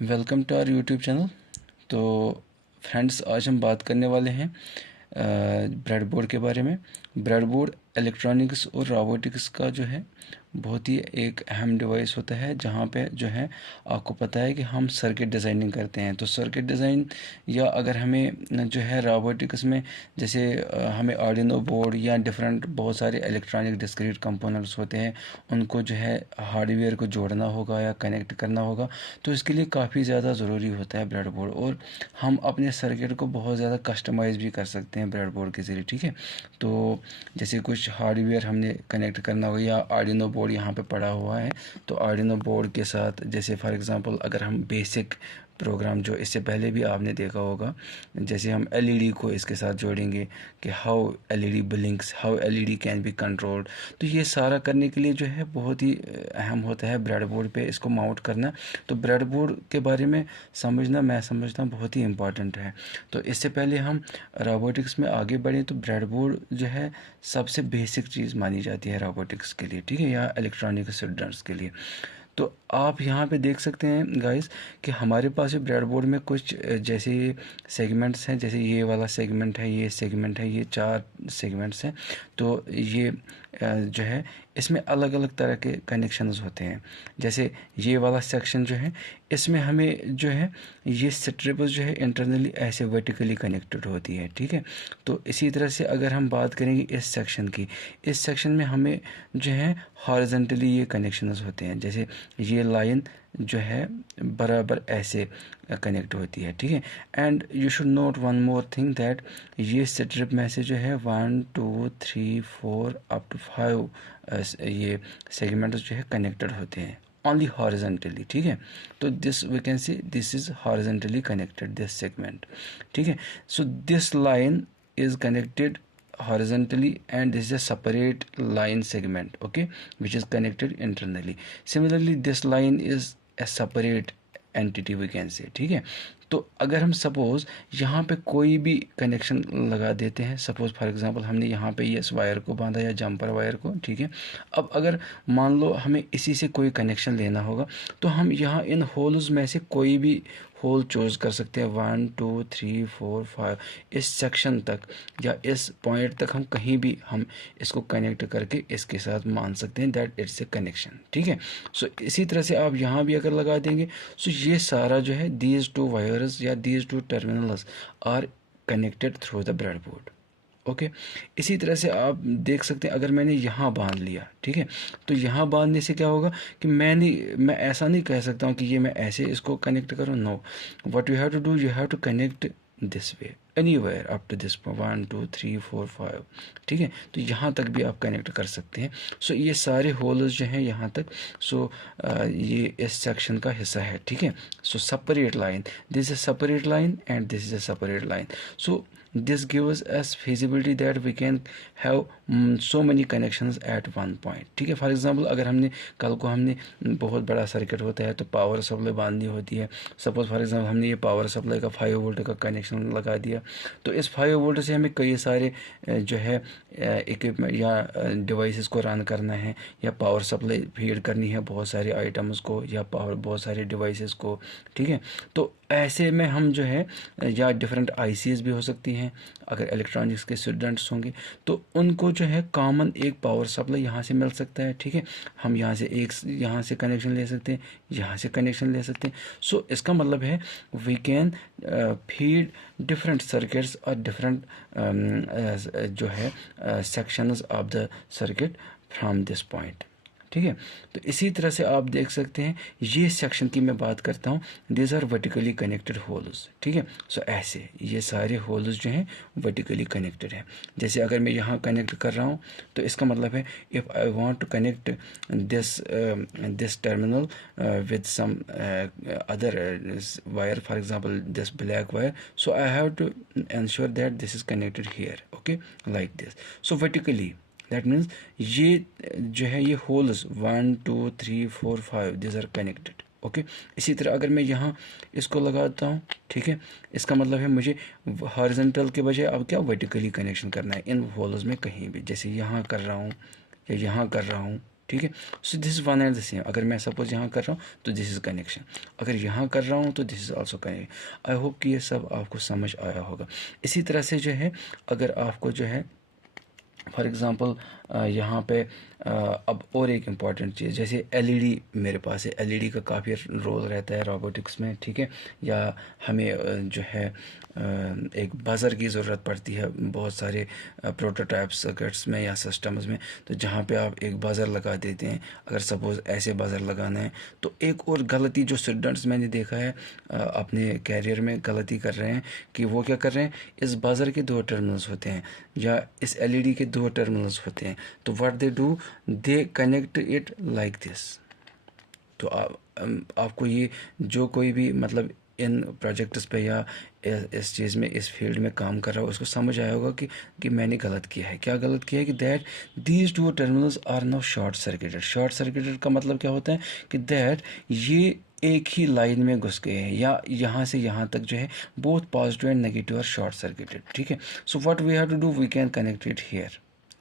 Welcome to our YouTube channel. तो friends, आज हम बात करने वाले हैं ब्रेडबोर्ड के बारे में। ब्रेडबोर्ड इलेक्ट्रॉनिक्स और रोबोटिक्स का जो है बहुत ही एक अहम डिवाइस होता है, जहाँ पे जो है आपको पता है कि हम सर्किट डिज़ाइनिंग करते हैं। तो सर्किट डिज़ाइन या अगर हमें जो है रोबोटिक्स में जैसे हमें आर्डिनो बोर्ड या डिफरेंट बहुत सारे इलेक्ट्रॉनिक डिस्क्रीट कंपोनेंट्स होते हैं, उनको जो है हार्डवेयर को जोड़ना होगा या कनेक्ट करना होगा, तो इसके लिए काफ़ी ज़्यादा ज़रूरी होता है ब्रेडबोर्ड। और हम अपने सर्किट को बहुत ज़्यादा कस्टमाइज़ भी कर सकते हैं ब्रेडबोर्ड के ज़रिए। ठीक है, तो जैसे कुछ हार्डवेयर हमने कनेक्ट करना हो या आर्डिनो बोर्ड यहाँ पे पड़ा हुआ है, तो आर्डिनो बोर्ड के साथ जैसे फॉर एग्जांपल अगर हम बेसिक प्रोग्राम जो इससे पहले भी आपने देखा होगा, जैसे हम एलईडी को इसके साथ जोड़ेंगे कि how LED blinks, how LED can be controlled. तो ये सारा करने के लिए जो है बहुत ही अहम होता है ब्रेडबोर्ड पे इसको माउंट करना। तो ब्रेडबोर्ड के बारे में समझना, मैं समझता हूँ, बहुत ही इम्पॉर्टेंट है। तो इससे पहले हम रोबोटिक्स में आगे बढ़ें, तो ब्रेडबोर्ड जो है सबसे बेसिक चीज़ मानी जाती है रोबोटिक्स के लिए, ठीक है, या इलेक्ट्रॉनिक स्टूडेंट्स के लिए। तो आप यहाँ पे देख सकते हैं गाइस कि हमारे पास ब्रेडबोर्ड में कुछ जैसे सेगमेंट्स हैं। जैसे ये वाला सेगमेंट है, ये सेगमेंट है, ये 4 सेगमेंट्स हैं। तो ये जो है इसमें अलग अलग तरह के कनेक्शंस होते हैं। जैसे ये वाला सेक्शन जो है, इसमें हमें जो है ये स्ट्रिप्स जो है इंटरनली ऐसे वर्टिकली कनेक्टेड होती है। ठीक है, तो इसी तरह से अगर हम बात करेंगे इस सेक्शन की, इस सेक्शन में हमें जो है हॉरिजॉन्टली ये कनेक्शंस होते हैं। जैसे ये लाइन जो है बराबर ऐसे कनेक्ट होती है। ठीक है, and you should note one more thing that ये स्ट्रिप में से जो है 1 2 3 4 अप टू 5 ये सेगमेंट्स जो है कनेक्टेड होते हैं ओनली हॉरिजॉन्टली। ठीक है, तो this we can see this is horizontally connected, this segment. ठीक है, so this line is connected horizontally and this is a separate line segment, okay, which is connected internally. Similarly this line is a separate entity we can say. ठीक है, तो अगर हम suppose यहाँ पे कोई भी कनेक्शन लगा देते हैं, सपोज़ फॉर एग्जांपल हमने यहाँ पे इस वायर को बांधा या जंपर वायर को, ठीक है, अब अगर मान लो हमें इसी से कोई कनेक्शन लेना होगा, तो हम यहाँ इन होल्स में से कोई भी होल चूज़ कर सकते हैं। 1 2 3 4 5 इस सेक्शन तक या इस पॉइंट तक हम कहीं भी हम इसको कनेक्ट करके इसके साथ मान सकते हैं दैट इट्स ए कनेक्शन। ठीक है, सो इसी तरह से आप यहाँ भी अगर लगा देंगे, सो ये सारा जो है दीज 2 वायर्स या these 2 terminals are connected through the breadboard. Okay, इसी तरह से आप देख सकते हैं अगर मैंने यहाँ बांध लिया, ठीक है, तो यहाँ बांधने से क्या होगा कि मैं ऐसा नहीं कह सकता हूँ कि ये मैं ऐसे इसको कनेक्ट करूँ। No, what you have to do, you have to connect this way anywhere up to this 1 2 3 4 5। ठीक है, तो यहाँ तक भी आप कनेक्ट कर सकते हैं। सो ये सारे होल्स जो हैं यहाँ तक, सो ये इस सेक्शन का हिस्सा है। ठीक है, so separate line, this is separate line and this is a separate line. So this gives us feasibility that we can have so many connections at one point. ठीक है, फॉर एग्जांपल अगर हमने कल को हमने बहुत बड़ा सर्किट होता है तो पावर सप्लाई बांधनी होती है। सपोज फॉर एग्जांपल हमने ये पावर सप्लाई का 5 वोल्ट का कनेक्शन लगा दिया, तो इस 5 वोल्ट से हमें कई सारे जो है इक्विपमेंट या डिवाइसेस को रन करना है या पावर सप्लाई फीड करनी है बहुत सारे आइटम्स को या पावर बहुत सारे डिवाइसेस को। ठीक है, तो ऐसे में हम जो है या डिफरेंट आईसीज भी हो सकती हैं, अगर इलेक्ट्रॉनिक्स के स्टूडेंट्स होंगे तो उनको जो है कॉमन एक पावर सप्लाई यहाँ से मिल सकता है। ठीक है, हम यहाँ से कनेक्शन ले सकते हैं, यहाँ से कनेक्शन ले सकते हैं। सो इसका मतलब है we can feed different circuits और डिफरेंट जो है sections of the circuit from this point. ठीक है, तो इसी तरह से आप देख सकते हैं ये सेक्शन की मैं बात करता हूँ, these are vertically connected holes. ठीक है, सो ऐसे ये सारे होल्स जो हैं वर्टिकली कनेक्टेड हैं। जैसे अगर मैं यहाँ कनेक्ट कर रहा हूँ तो इसका मतलब है if I want to connect this terminal with some other wire, for example this black wire, so I have to ensure that this is connected here, okay, like this. So vertically that means ये जो है ये holes 1 2 3 4 5 this are connected. Okay, इसी तरह अगर मैं यहाँ इसको लगाता हूँ, ठीक है, इसका मतलब है मुझे हॉरिजॉन्टल के बजाय अब क्या वर्टिकली कनेक्शन करना है इन होल्स में कहीं भी, जैसे यहाँ कर रहा हूँ या यहाँ कर रहा हूँ। ठीक है। So this is one and the same. अगर मैं सपोज यहाँ कर रहा हूँ तो दिस इज़ कनेक्शन, अगर यहाँ कर रहा हूँ तो this is also connection. I hope कि ये सब आपको समझ आया होगा। इसी तरह से जो है अगर आपको जो है फॉर एग्ज़ाम्पल यहाँ पे अब और एक इम्पॉर्टेंट चीज़, जैसे एलईडी मेरे पास है, एलईडी का काफ़ी रोल रहता है रोबोटिक्स में, ठीक है। या हमें जो है एक बज़र की ज़रूरत पड़ती है बहुत सारे प्रोटोटाइप सर्किट्स में या सिस्टम्स में, तो जहाँ पे आप एक बज़र लगा देते हैं। अगर सपोज़ ऐसे बज़र लगाना है तो एक और गलती जो स्टूडेंट्स मैंने देखा है अपने कैरियर में गलती कर रहे हैं कि वो क्या कर रहे हैं, इस बज़र के 2 टर्मिनल्स होते हैं या इस एलईडी के 2 टर्मिनल्स होते हैं, तो what they do, they connect it like this. तो आपको ये जो कोई भी मतलब इन प्रोजेक्ट्स पे या इस चीज़ में इस फील्ड में काम कर रहा हो उसको समझ आया होगा कि मैंने गलत किया है। क्या गलत किया है कि that these 2 terminals are now short circuited. Short circuited का मतलब क्या होता है कि दैट ये एक ही लाइन में घुस गए हैं या यहाँ से यहाँ तक जो है both positive and negative are short circuited, ठीक है। So what we have to do, we can connect it here,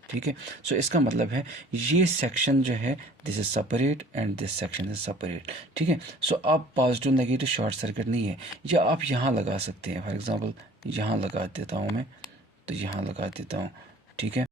ठीक है। सो इसका मतलब है ये सेक्शन जो है this is separate and this section is separate, ठीक है। सो आप पॉजिटिव नेगेटिव शॉर्ट सर्किट नहीं है, या आप यहाँ लगा सकते हैं। फॉर एग्जांपल यहाँ लगा देता हूँ मैं, तो यहाँ लगा देता हूँ, ठीक है।